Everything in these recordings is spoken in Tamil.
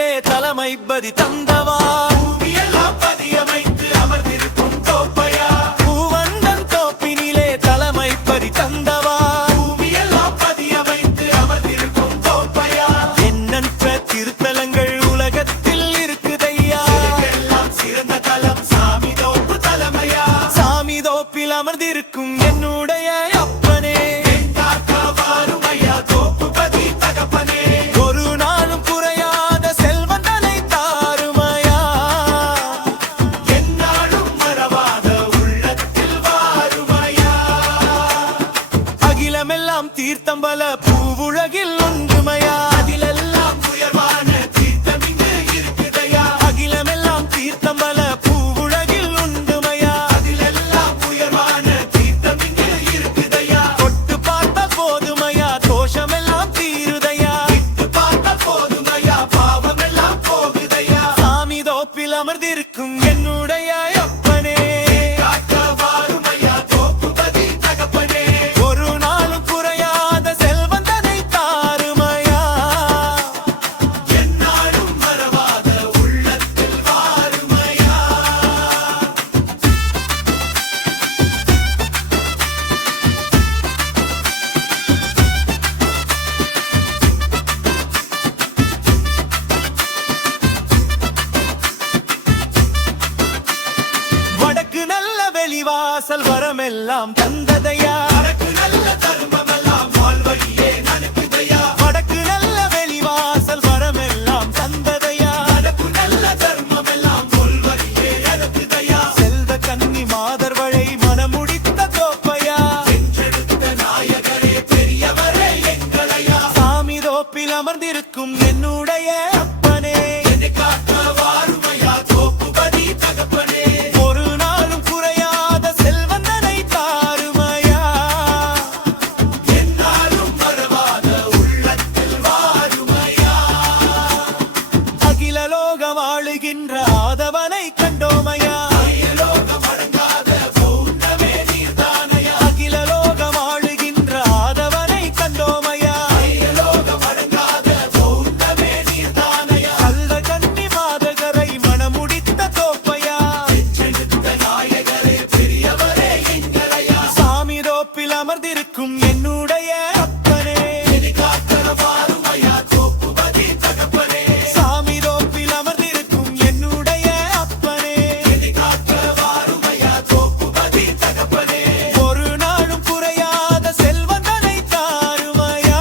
தோப்பினிலே தலைமைப்பதி தந்தவா பூமியெல்லாம் பதியமைத்து அமர்ந்திருக்கும் தோப்பையா பூவந்தன் தோப்பினிலே தலைமைப்பதி தந்தவா பூமியெல்லாம் பதியமைத்து அமர்ந்திருக்கும் தோப்பையா எண்ணற்ற திருத்தலங்கள் உலகத்தில் இருக்குதையா எல்லாம் சிறந்த தலம் சாமி தோப்பு தலைமையா சாமி தோப்பில் அமர்ந்திருக்கும் என்னுடைய அப்பனே தீர்த்தம்பல பூவுலகில் ஒன்றுமையா அதிலெல்லாம் உயர்வான தீர்த்தம் இங்கு இருக்குதையா அகிலமெல்லாம் தீர்த்தம்பல பூவுலகில் ஒன்றுமையா அதிலெல்லாம் உயர்வான தீர்த்தம் இங்கு இருக்குதையா தொட்டு பார்த்த போதுமையா தோஷமெல்லாம் தீருதையா விட்டு பார்த்த போதுமையா பாவமெல்லாம் போகுதையா சாமி தோப்பில் அமர்ந்திருக்கும் என்னுடைய அப்பனே வாசல் வரமெல்லாம் தந்ததையா வடக்கு நல்ல தர்மமெல்லாம் வாழ்வழியே நடக்குதையா வடக்கு நல்ல வெளிவாசல் வரமெல்லாம் தந்ததையா வடக்கு நல்ல தர்மமெல்லாம் வாழ்வழியே நடக்குதையா செல்வ கன்னி மாதர் வழி மனமுடித்த தோப்பையா என்றெடுத்த நாயகரே பெரியவரே எங்களையா சாமி தோப்பில் அமர்ந்திருக்கும் என்னுடைய அப்பனே என்னை காக்க வாருமையா தோப்புபதி தகப்பனே வாழுகின்ற ஆதவனை கண்டோமையா அகிலலோகம் அடங்காத பௌர்ணமே நீர்தானையா அகிலலோகம் வாழுகின்ற ஆதவனை கண்டோமையா அகிலலோகம் அடங்காத பௌர்ணமே நீர்தானையா கல்ல கன்னி மாதகரை மனமுடித்த தோப்பையா பெற்றெடுத்த நாயகரே பெரியவரே எங்களையா சாமி தோப்பில் அமர்ந்திருக்கும் என்னுடைய அப்பனே என்னை காக்க வாருமையா தோப்புபதி தகப்பனே சாமி தோப்பில் அமர்ந்திருக்கும் என்னுடைய அப்பனே என்னை காக்க வாருமையா தோப்புபதி தகப்பனே ஒரு நாளும் குறையாத செல்வந்தனை தாருமையா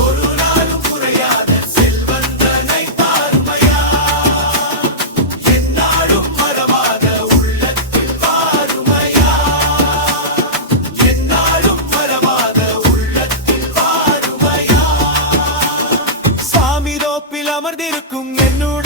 ஒரு நாளும் குறையாத செல்வந்தனை தாருமையா என்னாலும் மறவாத உள்ளத்தில் வாருமையா என்னாலும் மறவாத உள்ளத்தில் வாருமையா சாமி தோப்பில் அமர்ந்திருக்கும் என்னுடைய